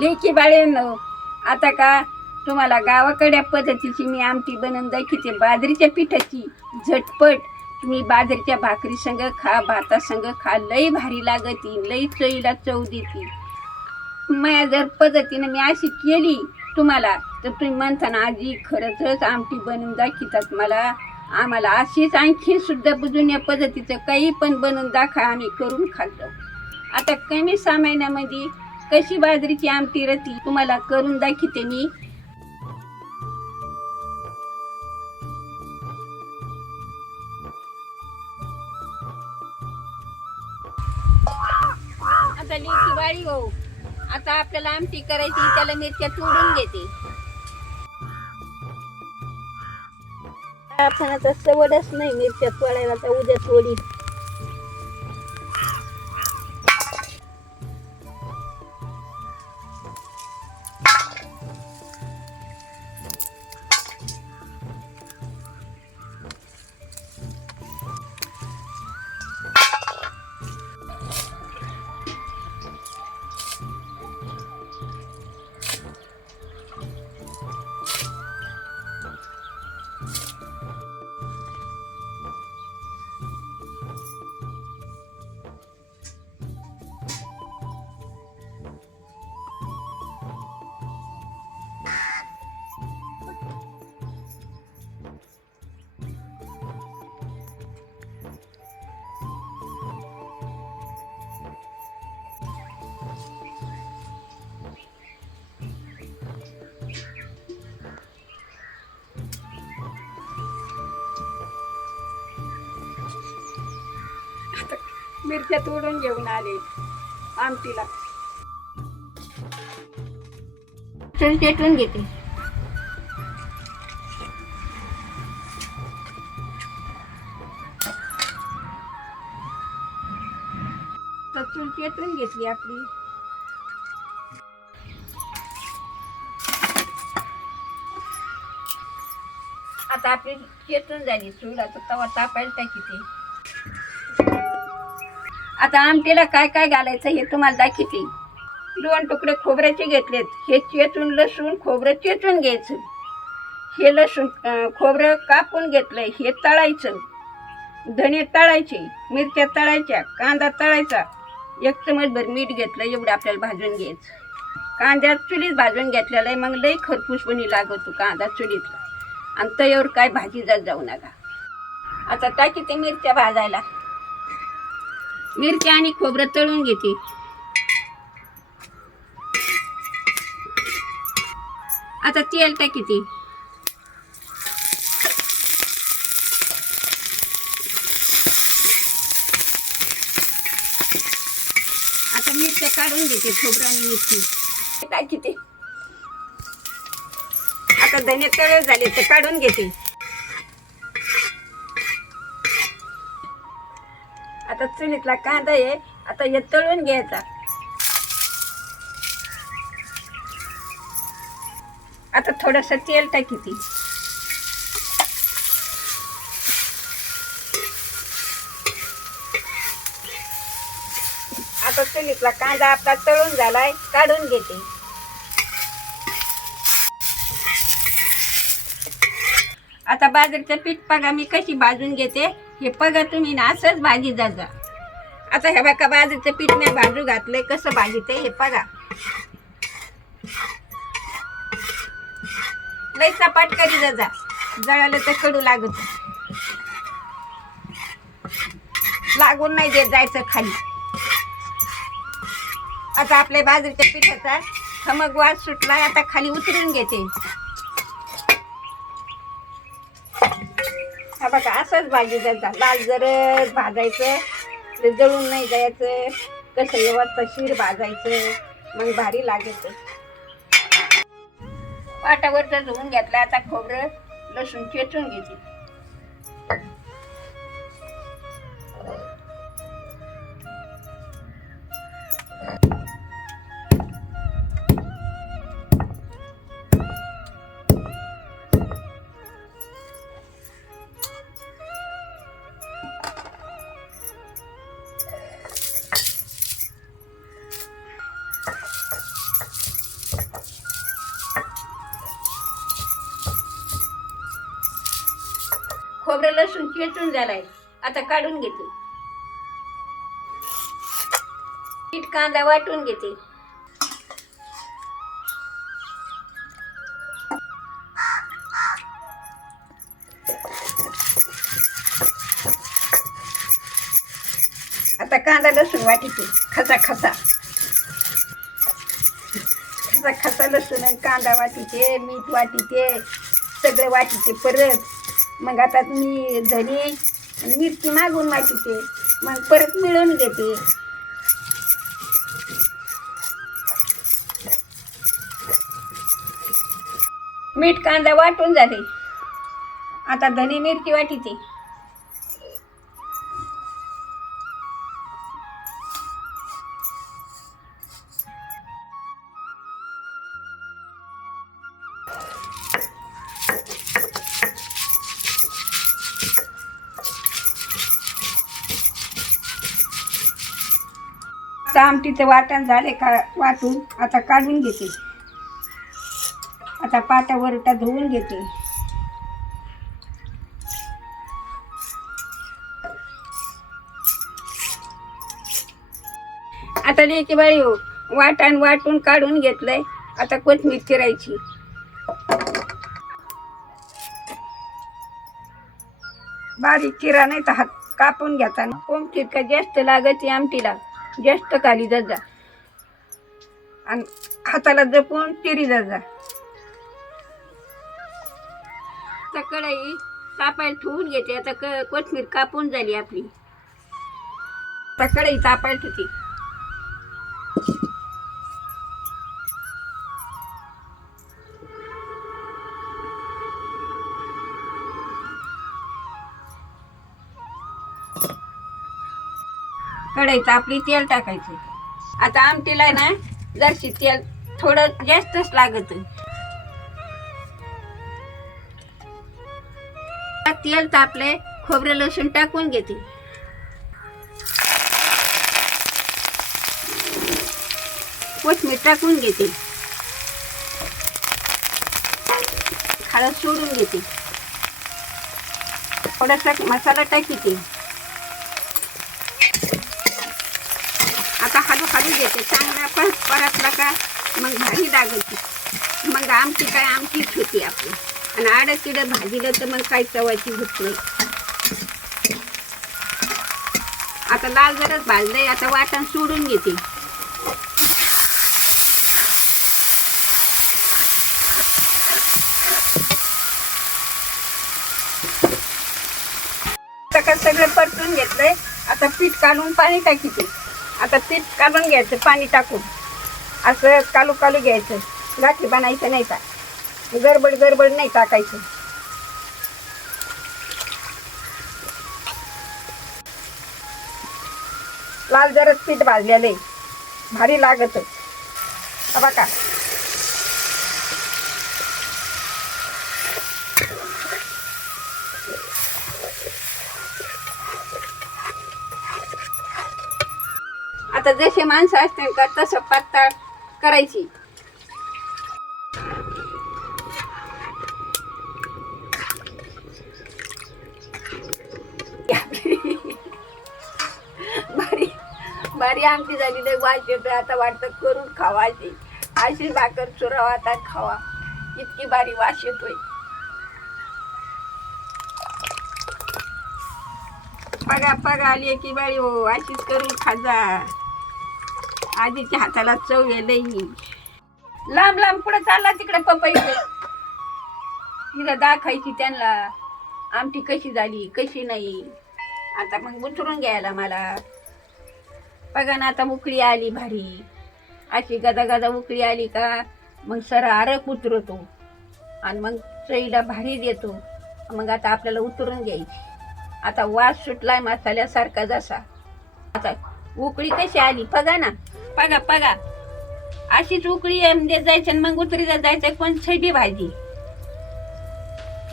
लेकी बाळेंनो, आता का तुम्हाला गावाकडे पद्धतीची मी आमटी बनवून दाखवते बाजरीच्या पिठाची झटपट. तुम्ही बाजरीच्या भाकरी संग खा, भाता संग खा, लई भारी लागती, लई चवीला चव देती. माझ्या जर पद्धतीने मी अशी केली तुम्हाला तर तुम्ही म्हणता ना आजी खरंच आमटी बनवून दाखवतात मला, आम्हाला अशीच आणखी सुद्धा बुजून या पद्धतीचं काही पण बनवून दाखवा, आम्ही करून खातो. आता कमी सामान्यामध्ये कशी बाजरीची आमटी रती तुम्हाला करून दाखवते मी. आता लेकी वाळी हो, आता आपल्याला आमटी करायची, त्याला मिरच्या तोडून घेते. आपण आता सवडच नाही मिरच्या तोडायला, तर उद्या तोडी. मिरच्या तोडून घेऊन आले आमटीला. चेटून घेते. चूल चेटून घेतली आपली. आता आपली चेटून झाली चूल. आता तवा तापायला टाकीते. आता आमटीला काय काय घालायचं हे तुम्हाला दाखवते. 2 तुकडे खोबऱ्याचे घेतलेत. हे चेचून लसूण खोबरं चेचून घ्यायचं. हे लसूण खोबरं कापून घेतलंय. हे तळायचं. धणे तळायचे, मिरच्या तळायच्या, कांदा तळायचा. 1 चमचभर मीठ घेतलं. एवढं आपल्याला भाजून घ्यायचं. कांद्यात चुलीत भाजून घेतलेला आहे. मग लई खरपूसपणी लागतो कांदा चुलीतला. आणि तयावर काय भाजी जाऊ नका. आता टाकीते मिरच्या भाजायला. मिरच्या आणि खोबरं तळून घेते. आता तेल टाकीते. आता मिरच्या काढून घेते. खोबरं आणि मिरची टाकीते. आता धने तळे झाले तर काढून घेते. आता चुलीतला कांदा आहे. आता हे तळून घ्यायचा. आता थोडस तेल टाकीते. आता चुलीतला कांदा आपला तळून झालाय, काढून घेते. आता बाजरीचं पीठ बघा मी कशी भाजून घेते. हे बघा तुम्ही ना असंच भाजी जा. आता हे बघा बाजरीचं पीठ मी भाजू घातलंय. कसं भाजीते हे बघा. लई सपाट करी जा. जळालं तर कडू लागत. लागून नाही देत जायचं खाली. आता आपल्या बाजरीच्या पिठाचा खमक वास सुटलाय. आता खाली उतरून घेते. हा बघा असंच भाजी द्यायचा. लाल जरच भाजायचं. ते जळून नाही द्यायचं. कसं व्यवस्थित भाजायचं. मग भारी लागेल. पाटावरचा धुवून घेतला. आता खोबरं लसूण चेचून घेते. खोबरं लसूण चेचून झालाय, आता काढून घेते. पीठ कांदा वाटून घेते. आता कांदा लसूण वाटीते खसा खसा खसा खसा लसूण आणि कांदा वाटीते, मीठ वाटीते, सगळं वाटीते परत. मग आता मी धनी आणि मिरची मागून वाटीते, मग परत मिळून घेते. मीठ कांदा वाटून झाले, आता धनी मिरची वाटीते. आता आमटीचं वाटण झाले का वाटून आता काढून घेते. आता पाटा वरटा धुवून घेते. आता लेकी बाई वाटण वाटून काढून घेतलंय, आता कोथिंबीर चिरायची. बारीक चिरा नाही तर हात कापून घ्यायचा. कोणती का जास्त लागते आमटीला, जास्त खाली जात जा आणि हाताला जपून चिरी जात जा. आता कढई तापायला ठेवून घेते. आता कोथिंबीर कापून झाली आपली. आता कढई तापायला ठेवते. कढई तापली, तेल टाकायचं. आता आमटीला ना जरशी तेल थोडं जास्तच लागत. तेल तापले, खोबरं लसूण टाकून घेते. कोथिंबीर टाकून घेते. हळद सोडून घेते. थोडासा मसाला टाकीते. आता हळू हळू घेते. चांगला परतला का मग भाजी लागते. मग आमटी काय आमटीच होती आपली. आणि आडं तिडं भाजीलं तर मग काही चवायची होत नाही. आता लाल जरच भाजलंय, आता वाटण सोडून घेते. आता सगळं परतून घेतलंय. आता पीठ काढून पाणी टाकीते. आता पीठ काढून घ्यायचं पाणी टाकून, असं कालू कालू घ्यायचं. गाठी बनायचं नाही का, गडबड गडबड नाही टाकायचं. लाल जरच पीठ भाजलेलं आहे, भारी लागत बघा. आता जसे माणसं असतील का तसं पातळ करायची. भारी भारी आमटी झाली. लय वास येतोय. आता वाटतं करून खावायची. अशी भाकर चुरावा आता खावा, इतकी भारी वास येतोय. पगा आली की बाई हो, अशीच करून खाजा. आजीच्या हाताला चव लई. लांब लांब पुढे चालला तिकडे पपईकडे. तिला दाखायची त्यांना आमटी कशी झाली कशी नाही. आता मग उतरून घ्यायला मला. बघा ना, आता उकळी आली भारी. अशी गदा गदा उकळी आली का मग सरा आरक उतरतो आणि मग चईला भारी देतो. मग आता आपल्याला उतरून घ्यायची. आता वास सुटलाय मसाल्यासारखा जसा. आता उकळी कशी आली बघा ना. पगा अशीच उकळी देत जायचं मग उतरीला जायचं. कोण छडी भाजी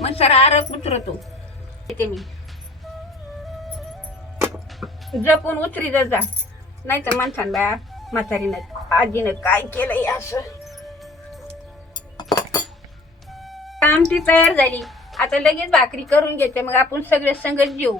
मग सर आरक उतरतो. येते मी जपून उतरी जा. नाही तर माणसांना म्हातारीनं आजीनं काय केलंय असं. आमटी तयार झाली. आता लगेच भाकरी करून घेते, मग आपण सगळे संगत जेऊ.